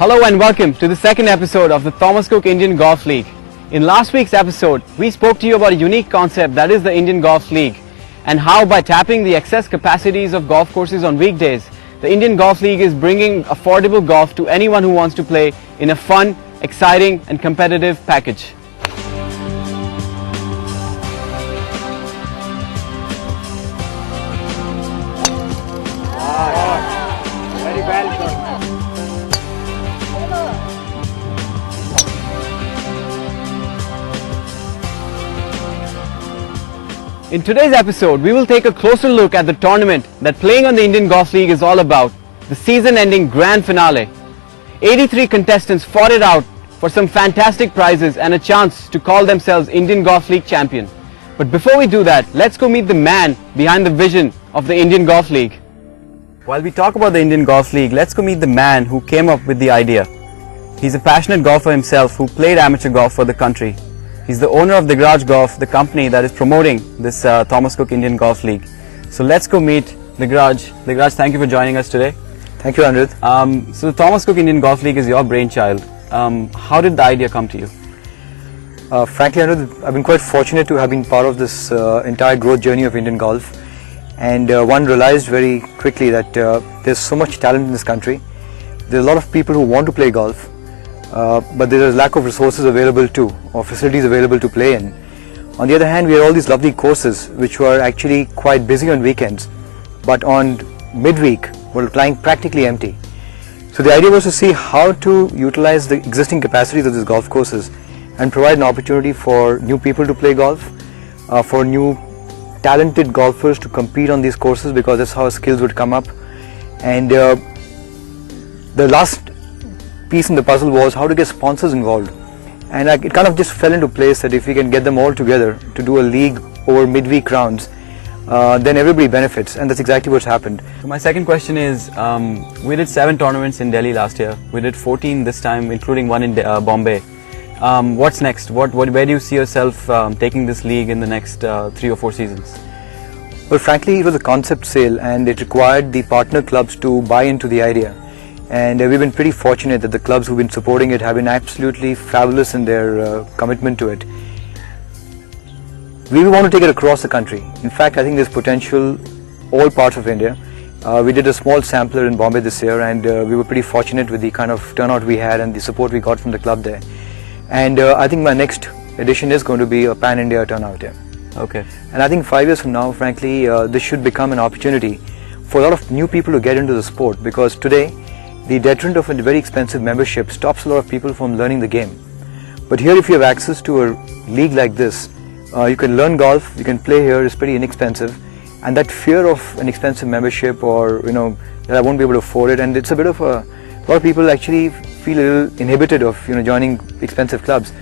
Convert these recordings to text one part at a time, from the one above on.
Hello and welcome to the second episode of the Thomas Cook Indian Golf League. In last week's episode, we spoke to you about a unique concept that is the Indian Golf League and how by tapping the excess capacities of golf courses on weekdays, the Indian Golf League is bringing affordable golf to anyone who wants to play in a fun, exciting and competitive package. Very well shot. In today's episode, we will take a closer look at the tournament that playing on the Indian Golf League is all about, the season-ending grand finale. 83 contestants fought it out for some fantastic prizes and a chance to call themselves Indian Golf League champion. But before we do that, let's go meet the man behind the vision of the Indian Golf League. While we talk about the Indian Golf League, let's go meet the man who came up with the idea. He's a passionate golfer himself who played amateur golf for the country. He's the owner of Digraj Golf, the company that is promoting this Thomas Cook Indian Golf League. So let's go meet Digraj. Digraj, thank you for joining us today. Thank you, Anirudh. So the Thomas Cook Indian Golf League is your brainchild. How did the idea come to you? Frankly, Anirudh, I've been quite fortunate to have been part of this entire growth journey of Indian golf. And one realized very quickly that there's so much talent in this country. There's a lot of people who want to play golf. But there is lack of resources available too, or facilities available to play in. On the other hand, we have all these lovely courses which were actually quite busy on weekends, but on midweek were lying practically empty. So the idea was to see how to utilize the existing capacities of these golf courses and provide an opportunity for new people to play golf, for new talented golfers to compete on these courses, because that's how skills would come up. And the last piece in the puzzle was how to get sponsors involved, and it kind of just fell into place that if we can get them all together to do a league over midweek rounds, then everybody benefits, and that's exactly what's happened. So my second question is, we did 7 tournaments in Delhi last year. We did 14 this time, including one in Bombay. What's next? Where do you see yourself taking this league in the next 3 or 4 seasons? Well, frankly, it was a concept sale, and it required the partner clubs to buy into the idea. And we've been pretty fortunate that the clubs who've been supporting it have been absolutely fabulous in their commitment to it. We want to take it across the country. In fact, I think there's potential all parts of India. We did a small sampler in Bombay this year, and we were pretty fortunate with the kind of turnout we had and the support we got from the club there. And I think my next edition is going to be a pan-India turnout here. Okay. And I think 5 years from now, frankly, this should become an opportunity for a lot of new people to get into the sport, because today, the deterrent of a very expensive membership stops a lot of people from learning the game. But here, if you have access to a league like this, you can learn golf, you can play here, it's pretty inexpensive, and that fear of an expensive membership, or that I won't be able to afford it, and it's a bit of a lot of people actually feel a little inhibited of joining expensive clubs.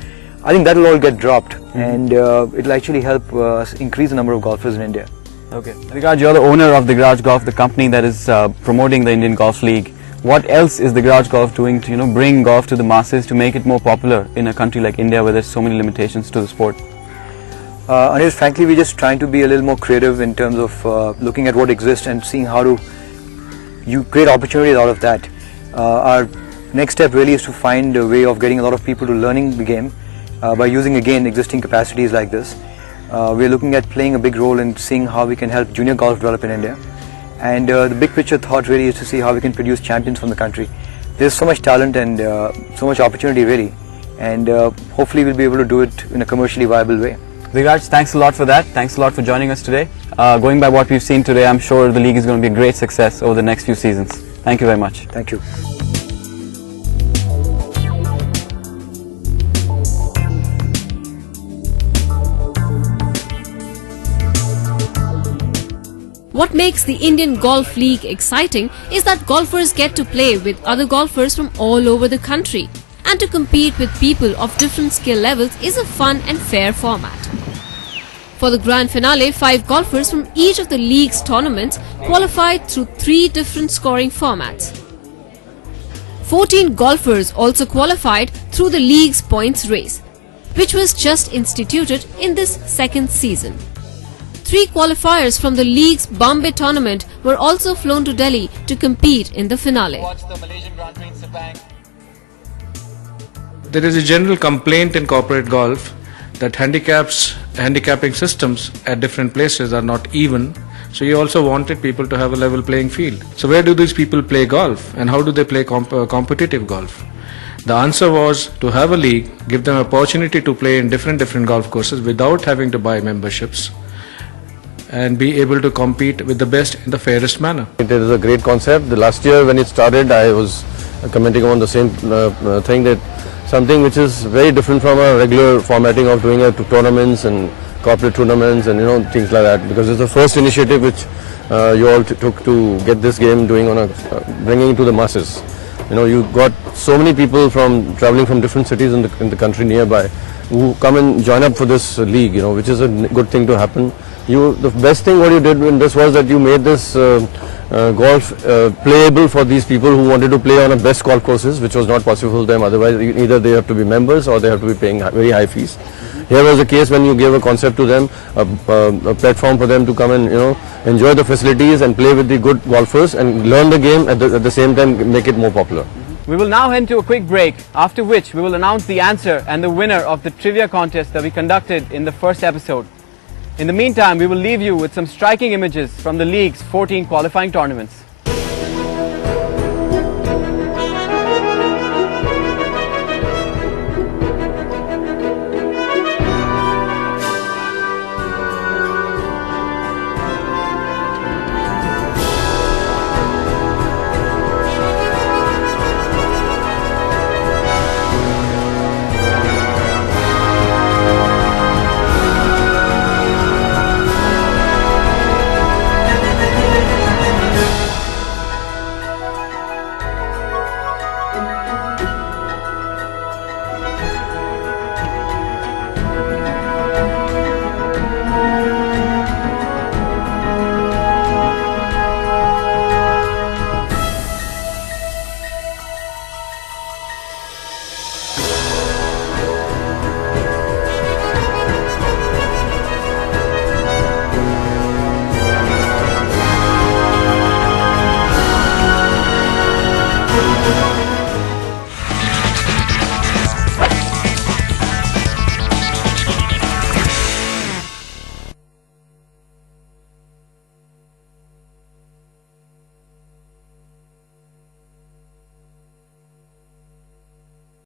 I think that will all get dropped, and it'll actually help us increase the number of golfers in India. Okay. Digraj, you're the owner of Digraj Golf, the company that is promoting the Indian Golf League. What else is Digraj Golf doing to bring golf to the masses, to make it more popular in a country like India where there's so many limitations to the sport? Anirudh, frankly, we're just trying to be a little more creative in terms of looking at what exists and seeing how to create opportunities out of that. Our next step really is to find a way of getting a lot of people to learning the game by using again existing capacities like this. We're looking at playing a big role in seeing how we can help junior golf develop in India. And the big picture thought really is to see how we can produce champions from the country. There's so much talent and so much opportunity really, and hopefully we'll be able to do it in a commercially viable way. Digraj, thanks a lot for that. Thanks a lot for joining us today. Going by what we've seen today, I'm sure the league is going to be a great success over the next few seasons. Thank you very much. Thank you. What makes the Indian Golf League exciting is that golfers get to play with other golfers from all over the country, and to compete with people of different skill levels is a fun and fair format. For the grand finale, 5 golfers from each of the league's tournaments qualified through 3 different scoring formats. 14 golfers also qualified through the league's points race, which was just instituted in this second season. 3 qualifiers from the league's Bombay tournament were also flown to Delhi to compete in the finale. Watch the Malaysian Grand Prix in Sepang. There is a general complaint in corporate golf that handicapping systems at different places are not even. So you also wanted people to have a level playing field. So where do these people play golf and how do they play competitive golf? The answer was to have a league, give them opportunity to play in different golf courses without having to buy memberships and be able to compete with the best in the fairest manner. It is a great concept. The last year when it started, I was commenting on the same thing, that something which is very different from a regular formatting of doing tournaments and corporate tournaments and things like that, because it's the first initiative which you all took to get this game doing on bringing it to the masses. You got so many people traveling from different cities in the country nearby who come and join up for this league, which is a good thing to happen. The best thing what you did in this was that you made this golf playable for these people who wanted to play on the best golf courses, which was not possible for them otherwise. Either they have to be members or they have to be paying very high fees. Here was the case when you gave a concept to them, a platform for them to come and enjoy the facilities and play with the good golfers and learn the game at the same time make it more popular. We will now head to a quick break, after which we will announce the answer and the winner of the trivia contest that we conducted in the first episode. In the meantime, we will leave you with some striking images from the league's 14 qualifying tournaments.